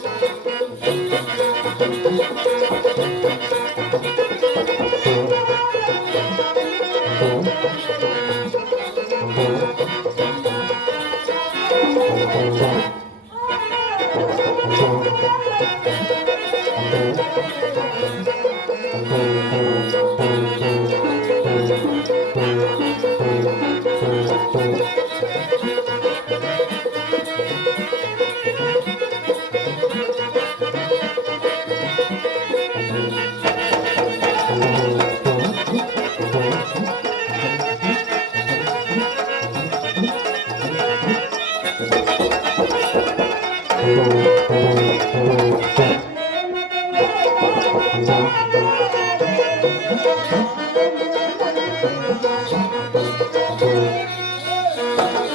Thank you.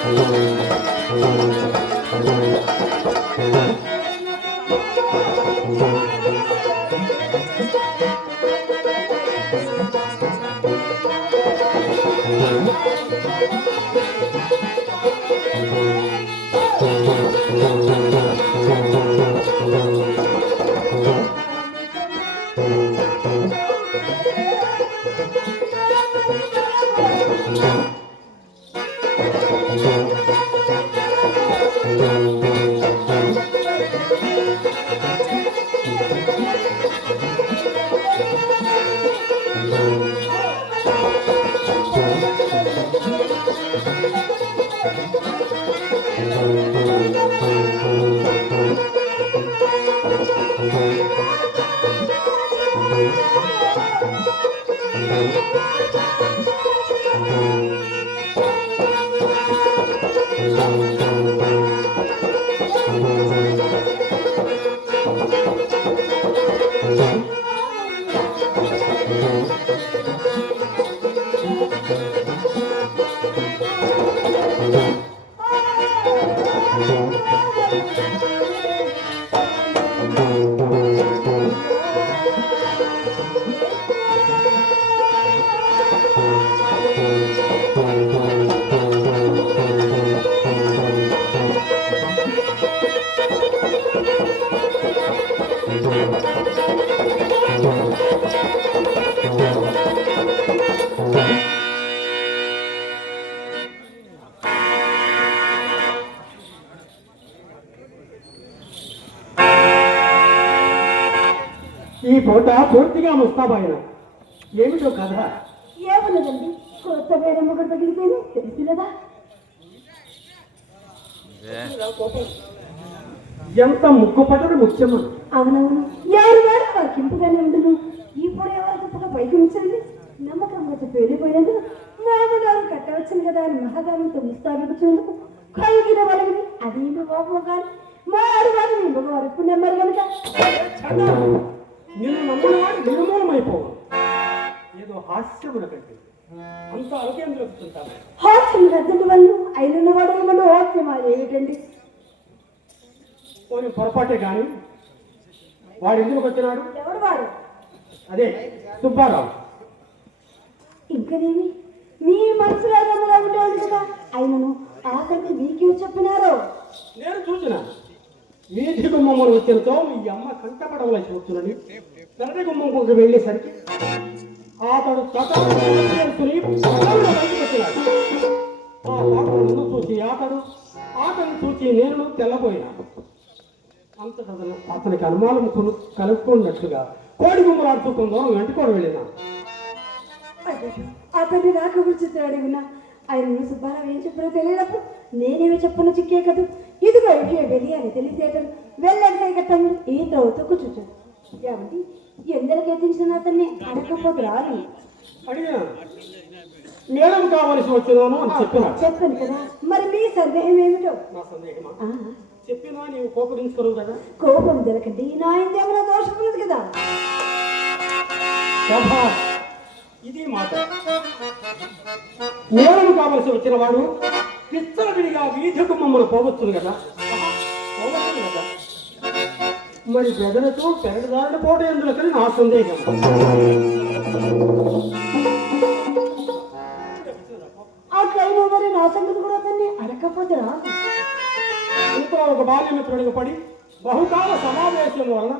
Thank you. ఈ పూట పూర్తిగా ముస్తాబాయిన ఏమిటో కథ? ఏమన్నదండి? కొత్త వేరే మొగడు తగిలితేనే తెలిసినదా ఎంత ముక్కుపటడు ముఖ్యమా అవునవును. ఎవరు వారు? వర్కింపుగానే ఉండదు ఇప్పుడు ఎవరు గొప్పగా పైకి ఉంచండి నమ్మకంగా చెప్పి వెళ్ళిపోయినందుకు మామగారు కట్టవచ్చును కదా అని మహాగారంతో ముస్తాబించున్నందుకు కలిగిన వాళ్ళని అది మీ బాబు గారు మారు వారు మీ మగవారు ఇప్పుడు నెమ్మరు కనుక. నిన్ను నమ్మవాడు నిర్మూలమైపోవు. ఏదో హాస్యమున కంటే అంత అలకేంద్రుతుంటాను హాస్యం రద్దండి వాళ్ళు అయిన వాడు ఏమన్నా హాస్యమా ఏమిటండి? పోనీ పొరపాటే కానీ వాడు ఎందుకు వచ్చినాడు? ఎవడు వాడు? అదే సుబ్బారావు. ఇంకనేమి మీ మనసులో రంగులా ఉండేవాడు కదా. ఆయనను ఆఖరికి మీకు చెప్పినారో. నేను చూసిన. నీటి గుమ్మమ్మను వచ్చినతో మీ అమ్మ కంటపడవలసి వస్తున్నది పెరటి గుమ్మంకు వెళ్ళేసరికి అతడు తటని ఆ పాపను చూసి అతడు ఆటను చూసి నేను తెల్లబోయినా. అంతటతను అతనికి అనుమానం కొను కలుపుకున్నట్లుగా కోడి గుమ్మలాడుతూ కొందరం వెంటకోడు వెళ్ళినా. అతని రాక గురించి అడిగినా? ఆయన సుబ్బారావు ఏం చెప్పినో తెలియనప్పుడు నేనేమి చెప్పను చిక్కే కదా? ఇదిగో విషయం వెళ్ళాలి తెలిసేటం. వెళ్ళంటే గతం ఈ త్రవ్వుతూ కూర్చోచాను ఏమండి ఎందరికి ఎత్తించిన అతన్ని అడగకపోతే రాదు. నేరం కావలసి వచ్చినాను అని చెప్పినాడు చెప్పాను కదా. మరి మీ సందేహం ఏమిటో? నా సందేహమా? చెప్పినా నీవు కోపగించుకోరు కదా? కోపం జరగండి. నా ఏమైనా దోషం కదా. ఇది మాట. నేరం కావలసి వచ్చిన వాడు పిచ్చల విడిగా వీధి కుమ్మమ్మను పోవచ్చును కదా. ఆహా, పోవచ్చును కదా. మరి పెదలతో పెరగదారుడు పోటీ ఎందుకని నా సందేహం. అట్లయినా మరి నా సంగతి కూడా అతన్ని అడగకపోతే రాదు. ఇంట్లో ఒక బాల్యమిత్రుడికి పడి బహుకాల సమావేశం వలన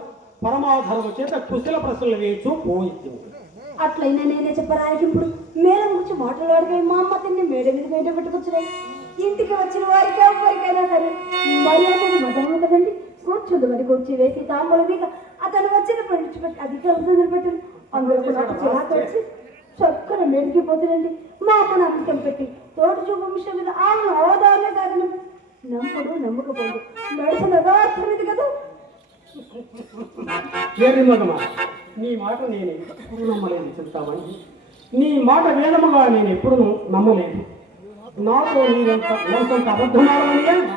పరమాధర్మ చేత కుశల ప్రశ్నలు వేయచ్చు పోయింది. అట్లయినా నేనే చెప్పరానికి ఇప్పుడు మేడం గురించి మాట్లాడగా మా అమ్మ తిన్ని మేడ మీద బయట పెట్టుకొచ్చినాయి ఇంటికి వచ్చిన వారికి ఎవరికైనా సరే. మరి అనేది మొదలు కదండి కూర్చుంది మరి కూర్చి వేసి తాంబూల మీద అతను వచ్చిన పెట్టి అది కలుగుతుంది పెట్టారు. అందరూ నాకు చిరాకు వచ్చి చక్కగా మా అమ్మ నమ్మకం పెట్టి తోటి చూపు విషయం మీద ఆమె అవగాహన కారణం నమ్మడు నమ్మకపోదు నడుచున్న రాత్రి మీద కదా. నీ మాట నేను ఎప్పుడు నమ్మలేదు చెప్తామని నీ మాట వేదముగా నేను ఎప్పుడు నమ్మలేదు. నాతో నమ్మకంత అబద్ధమాడమనియే నా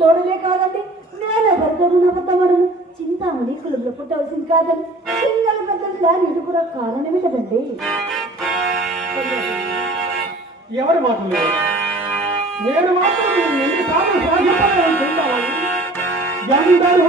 తోడలే కాదండి నేను ఎవరితోడు నమ్మతమడను చింతామణి కులంలో పుట్టవలసింది కాదని సింగల్ పెద్దలు దాని ఇది కూడా కారణమే కదండి ఎవరి మాట లేదు నేను మాత్రం ఎన్నిసార్లు చెప్తామని. ఎందరూ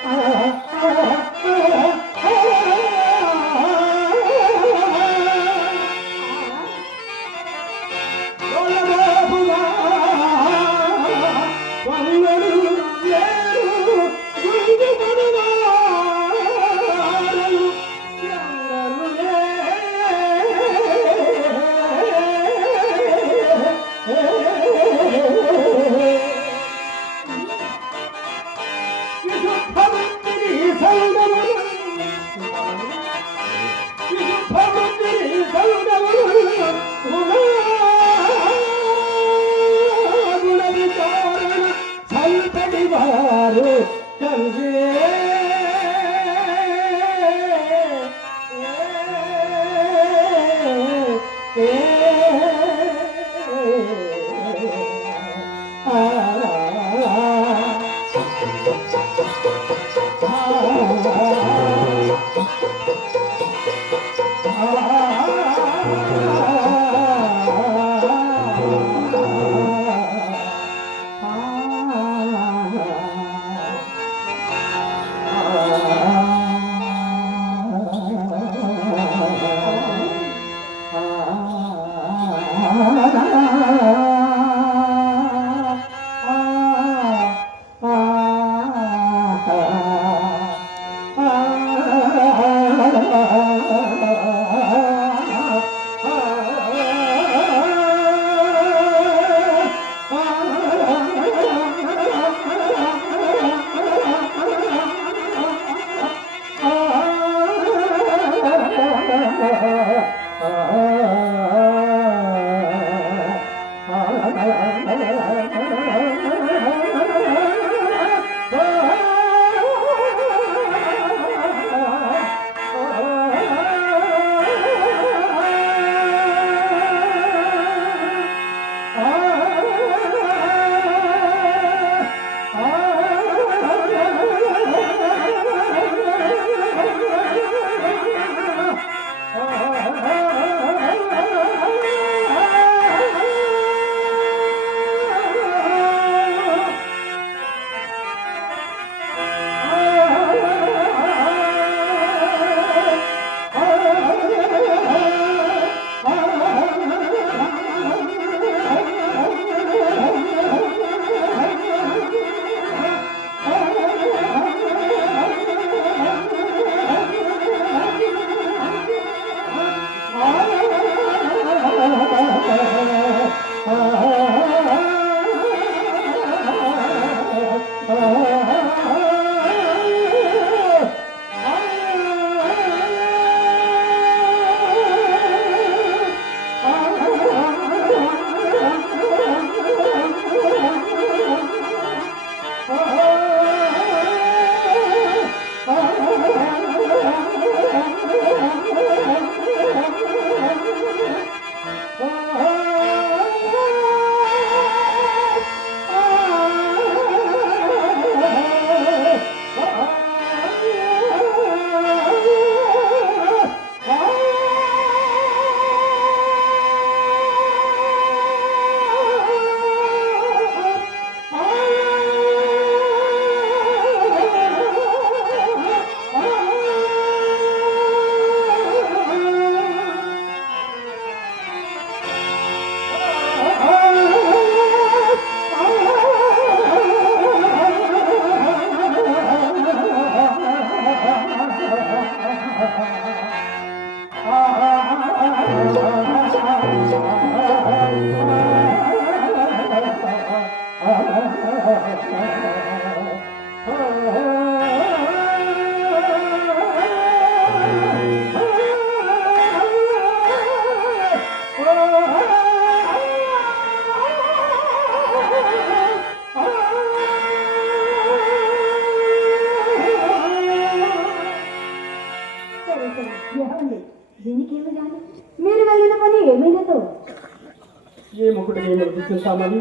గుర్తించామని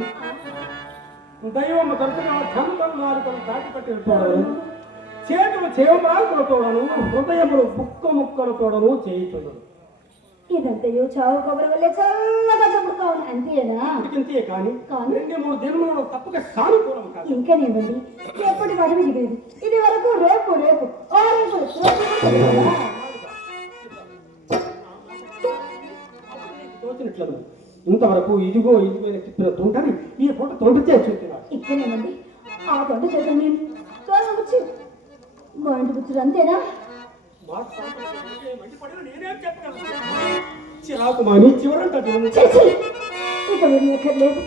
దైవం తరచుగా ధనుకలు నాలుకలు దాటిపట్టి తోడను చేతులు చేవమాకుల తోడను హృదయములు బుక్క ముక్కల తోడను చేయుచుండను ఇదంతయో చావు కబురు వల్లే చల్లగా చెప్పుతా ఉంది అంతేనా ఇంతే కానీ? రెండు మూడు దినములు తప్పక సానుకూలం కాదు ఇంకనేవ్వండి ఎప్పటి వరకు ఇది ఇది వరకు రేపు రేపు ఓ రేపు రేపు కదా. ఇంతవరకు ఇదిగో ఇదిగో చెప్పిన తోటని ఈ పూట తోట చేసి ఇక్కడేనండి ఆ తొండ చేత నేను. తోట వచ్చి మా ఇంటికి వచ్చారు అంతేనా? మాట సాంప్రదాయం మండిపడిన నేనేం. చెప్పగలను చిరాకు మాని చివరంట చేసి ఇక వినక్కర్లేదు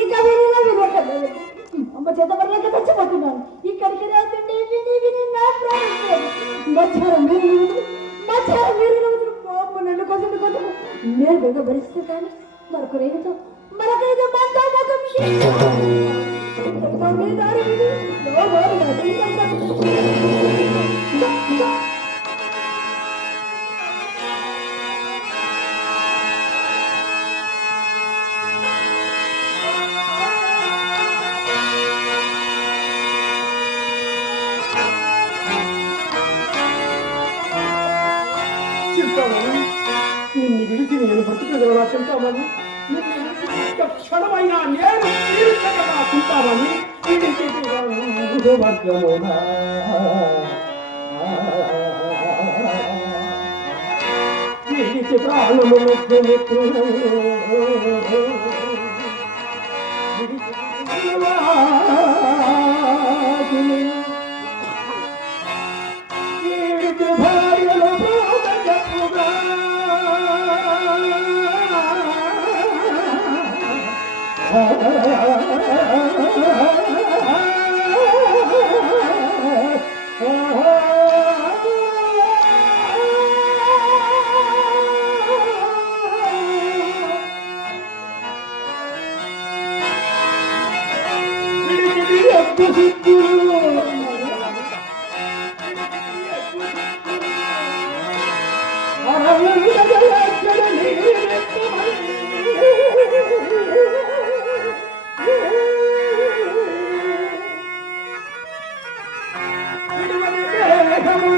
ఇక వినినా వినక్కర్లేదు అమ్మ చేత పడలేక చచ్చిపోతున్నాను. ఇక్కడికి రాకుంటే విని విని నా ప్రాణం పోదు. మధ్యాహ్నం మీరు మధ్యాహ్నం మీరు నన్ను నేను బెగ భరిస్తే కానీ भरपूर येत मला काही जमत ना तुमची? నేను బ్రతుకగలనా చింతామని క్షణమైనా నేను జీవించగలనా చింతామని ప్రాణములు మిత్రులు 完了完 విడివలి దేహము